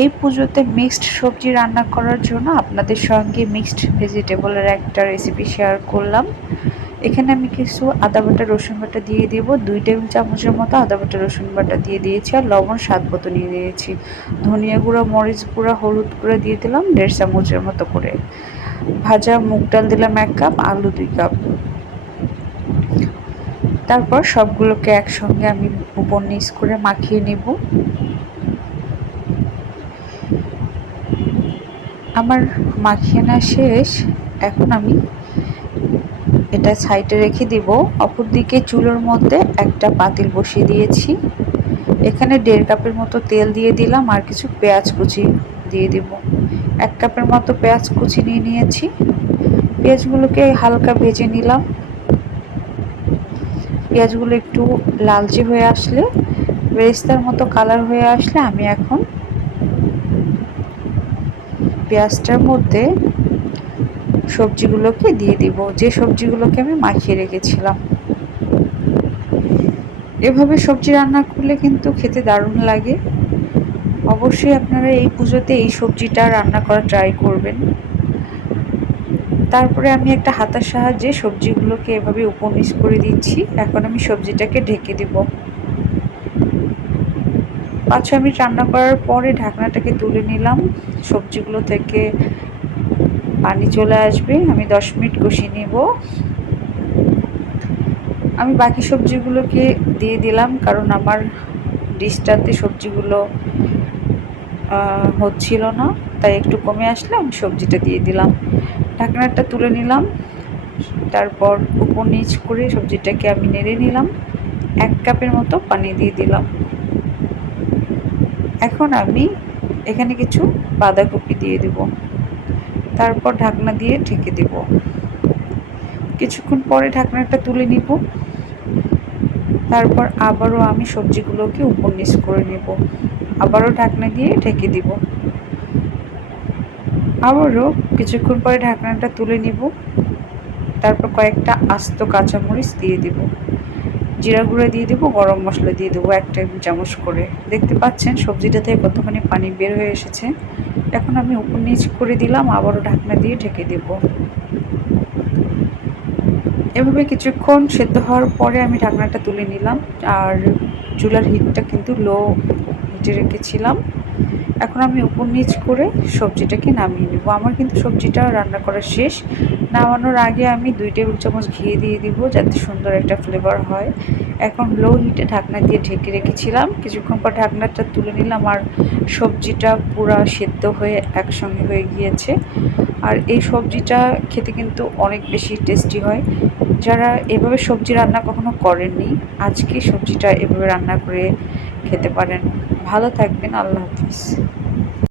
এই পুজোতে মিক্সড সবজি রান্না করার জন্য আপনাদের সঙ্গে মিক্সড ভেজিটেবলের একটা রেসিপি শেয়ার করলাম। এখানে আমি কিছু আদা বাটা, রসুন বাটা দিয়ে দেব। দুই টেবিল চামচের মতো আদা বাটা, রসুন বাটা দিয়ে দিয়েছি আর লবণ স্বাদ মতো নিয়ে দিয়েছি ধনিয়া গুঁড়া, মরিচ গুঁড়া, হলুদ গুঁড়া দিয়ে দিলাম দেড় চামচের মতো করে। ভাজা মুগ ডাল দিলাম এক কাপ, আলু দুই কাপ। তারপর সবগুলোকে একসঙ্গে আমি উপর নিচ করে মাখিয়ে নেব। আমার মাখিয়ে না শেষ। এখন আমি এটা সাইডে রেখে দিব। অপর দিকে চুলোর মধ্যে একটা পাতিল বসিয়ে দিয়েছি। এখানে দেড় কাপের মতো তেল দিয়ে দিলাম আর কিছু পেঁয়াজ কুচি দিয়ে দিব। এক কাপের মতো পেঁয়াজ কুচি নিয়ে নিয়েছি। পেঁয়াজগুলোকে হালকা ভেজে নিলাম। পেঁয়াজগুলো একটু লালচে হয়ে আসলে, বেরেস্তার মতো কালার হয়ে আসলে আমি এখন পেঁয়াজটার মধ্যে সবজিগুলোকে দিয়ে দিব। যে সবজিগুলোকে আমি মাখিয়ে রেখেছিলাম। এভাবে সবজি রান্না করলে কিন্তু খেতে দারুণ লাগে। অবশ্যই আপনারা এই পুজোতে এই সবজিটা রান্না করা ট্রাই করবেন। তারপরে আমি একটা হাতার সাহায্যে সবজিগুলোকে এভাবে উপনিশ করে দিচ্ছি। এখন আমি সবজিটাকে ঢেকে দেব। পাঁচ ছ মিনিট রান্না করার পরে ঢাকনাটাকে তুলে নিলাম। সবজিগুলো থেকে পানি চলে আসবে। আমি দশ মিনিট কষিয়ে নেব। আমি বাকি সবজিগুলোকে দিয়ে দিলাম কারণ আমার ডিশটাতে সবজিগুলো হচ্ছিল না। তাই একটু কমে আসলে আমি সবজিটা দিয়ে দিলাম। ঢাকনাটা তুলে নিলাম। তারপর উপর নিচ করে সবজিটাকে আমি নেড়ে নিলাম। এক কাপের মতো পানি দিয়ে দিলাম। এখন আমি এখানে কিছু বাঁধাকপি দিয়ে দেব। তারপর ঢাকনা দিয়ে ঢেকে দেব। কিছুক্ষণ পরে ঢাকনাটা তুলে নিব। তারপর আবারও আমি সবজিগুলোকে উপর নিচ করে নেব। আবারও ঢাকনা দিয়ে ঢেকে দিব। আবারও কিছুক্ষণ পরে ঢাকনাটা তুলে নিব। তারপর কয়েকটা আস্ত কাঁচামরিচ দিয়ে দিব। জিরা গুঁড়ো দিয়ে দেবো, গরম মশলা দিয়ে দেবো এক টেবিল চামচ করে। দেখতে পাচ্ছেন, সবজিটা থেকে কতখানি পানি বের হয়ে এসেছে। এখন আমি উপর নিচ করে দিলাম, আবারও ঢাকনা দিয়ে ঢেকে দেব। এভাবে কিছুক্ষণ সেদ্ধ হওয়ার পরে আমি ঢাকনাটা তুলে নিলাম, আর চুলার হিটটা কিন্তু লো হিটে রেখেছিলাম। এখন আমি উপর নিচ করে সবজিটাকে নামিয়ে নেব। আমার কিন্তু সবজিটা রান্না করা শেষ। নামানোর আগে আমি দুই টেবিল চামচ ঘিয়ে দিয়ে দিব যাতে সুন্দর একটা ফ্লেভার হয়। এখন লো হিটে ঢাকনা দিয়ে ঢেকে রেখেছিলাম। কিছুক্ষণ পর ঢাকনাটা তুলে নিলাম আর সবজিটা পুরা সেদ্ধ হয়ে একসঙ্গে হয়ে গিয়েছে। আর এই সবজিটা খেতে কিন্তু অনেক বেশি টেস্টি হয়। যারা এভাবে সবজি রান্না কখনো করেননি, আজকে সবজিটা এভাবে রান্না করে খেতে পারেন। ভালো থাকবেন, আল্লাহ হাফিজ।